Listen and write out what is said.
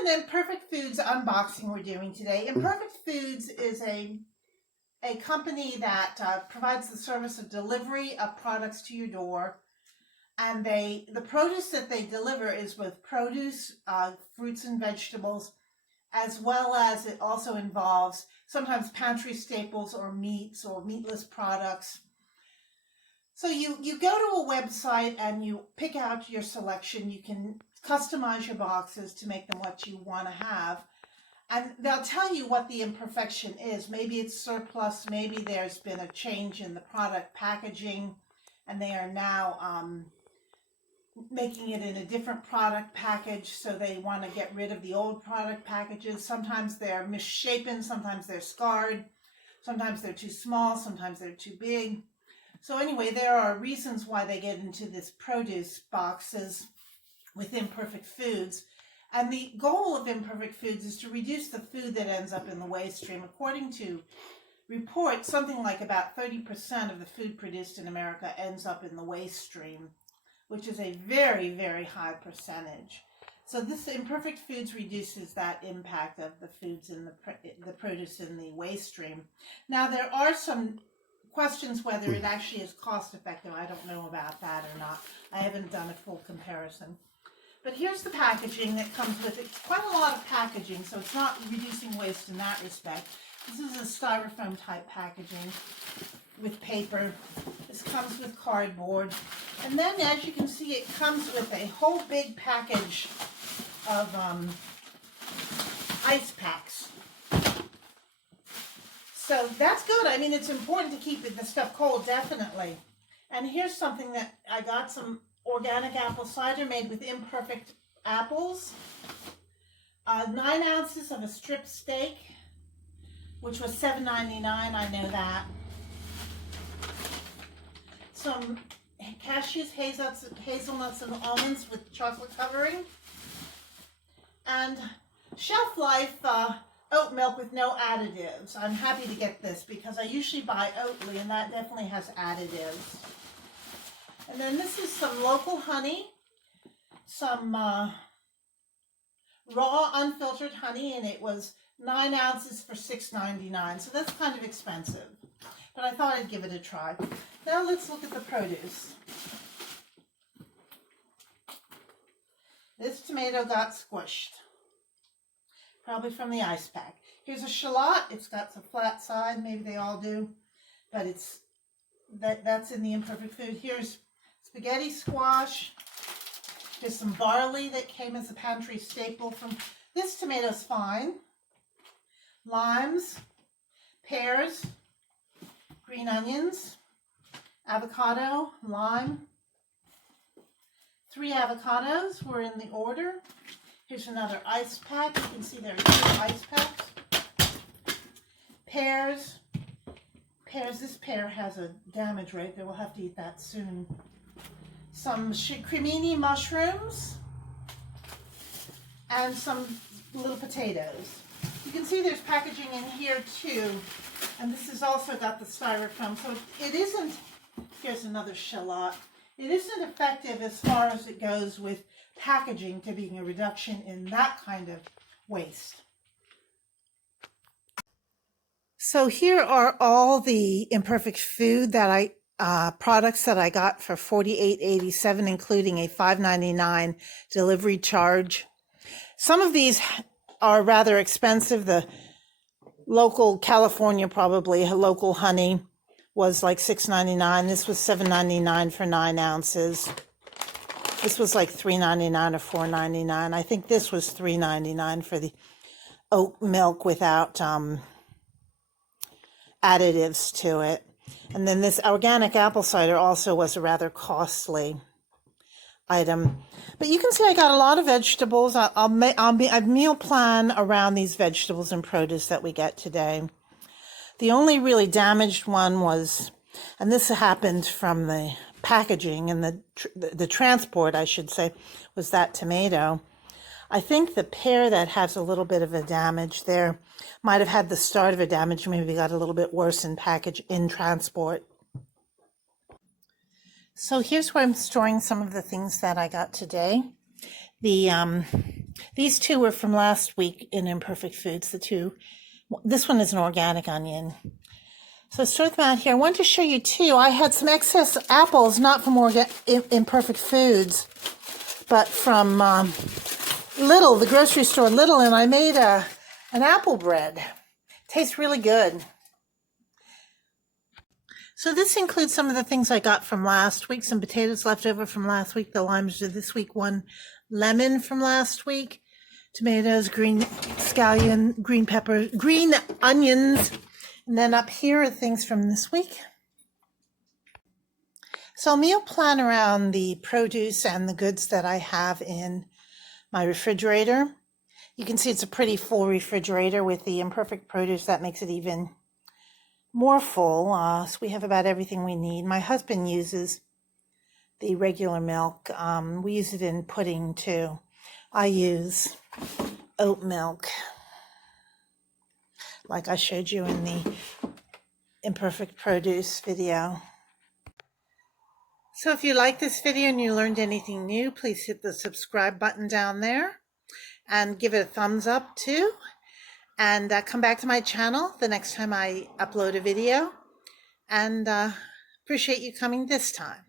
an Imperfect Foods unboxing we're doing today. Imperfect Foods is a company that provides the service of delivery of products to your door. And the produce that they deliver is both produce, fruits and vegetables, as well as it also involves sometimes pantry staples or meats or meatless products. So you go to a website and you pick out your selection. You can customize your boxes to make them what you want to have. And they'll tell you what the imperfection is. Maybe it's surplus, maybe there's been a change in the product packaging and they are now making it in a different product package, so they want to get rid of the old product packages. Sometimes they're misshapen, sometimes they're scarred, sometimes they're too small, sometimes they're too big. So anyway, there are reasons why they get into this produce boxes with Imperfect Foods. And the goal of Imperfect Foods is to reduce the food that ends up in the waste stream. According to reports, something like about 30% of the food produced in America ends up in the waste stream, which is a very, very high percentage. So this Imperfect Foods reduces that impact of the foods in the produce in the waste stream. Now, there are some questions whether it actually is cost effective. I don't know about that or not. I haven't done a full comparison. But here's the packaging that comes with it. It's quite a lot of packaging, so it's not reducing waste in that respect. This is a styrofoam type packaging with paper. This comes with cardboard. And then, as you can see, it comes with a whole big package of ice packs. So that's good. I mean, it's important to keep the stuff cold, definitely. And here's something that I got, some organic apple cider made with imperfect apples. 9 ounces of a strip steak, which was $7.99, I know that. Some cashews, hazelnuts, and almonds with chocolate covering. And shelf life oat milk with no additives. I'm happy to get this because I usually buy Oatly and that definitely has additives. And then this is some local honey, some raw unfiltered honey, and it was 9 ounces for $6.99. So that's kind of expensive, but I thought I'd give it a try. Now let's look at the produce. This tomato got squished, probably from the ice pack. Here's a shallot. It's got some flat side. Maybe they all do, but that's in the Imperfect Food. Here's spaghetti squash. There's some barley that came as a pantry staple from. This tomato's fine. Limes, pears, green onions, avocado, lime. 3 avocados were in the order. Here's another ice pack. You can see there are 2 ice packs. Pears. This pear has a damage rate. They will have to eat that soon. Some cremini mushrooms. And some little potatoes. You can see there's packaging in here too. And this has also got the styrofoam. So it isn't, here's another shallot. It isn't effective as far as it goes with packaging to being a reduction in that kind of waste. So here are all the Imperfect Food that products that I got for $48.87, including a $5.99 delivery charge. Some of these are rather expensive. The local California, probably local honey, was like $6.99. This was $7.99 for 9 ounces. This was like $3.99 or $4.99. I think this was $3.99 for the oat milk without additives to it. And then this organic apple cider also was a rather costly item. But you can see I got a lot of vegetables. I'll meal plan around these vegetables and produce that we get today. The only really damaged one was, and this happened from the packaging and the transport, I should say, was that tomato. I think the pear that has a little bit of a damage there might have had the start of a damage, maybe got a little bit worse in transport. So here's where I'm storing some of the things that I got today. These two were from last week in Imperfect Foods. This one is an organic onion. So let's start them out here. I wanted to show you too, I had some excess apples, not from Imperfect Foods, but from Lidl, the grocery store Lidl, and I made an apple bread. Tastes really good. So this includes some of the things I got from last week, some potatoes left over from last week, the limes are this week, one lemon from last week, tomatoes, green scallion, green pepper, green onions, and then up here are things from this week. So I'll meal plan around the produce and the goods that I have in my refrigerator. You can see it's a pretty full refrigerator with the Imperfect produce. That makes it even more full. So we have about everything we need. My husband uses the regular milk. We use it in pudding too. I use oat milk, like I showed you in the Imperfect produce video. So if you like this video and you learned anything new, please hit the subscribe button down there and give it a thumbs up too. And come back to my channel the next time I upload a video. And appreciate you coming this time.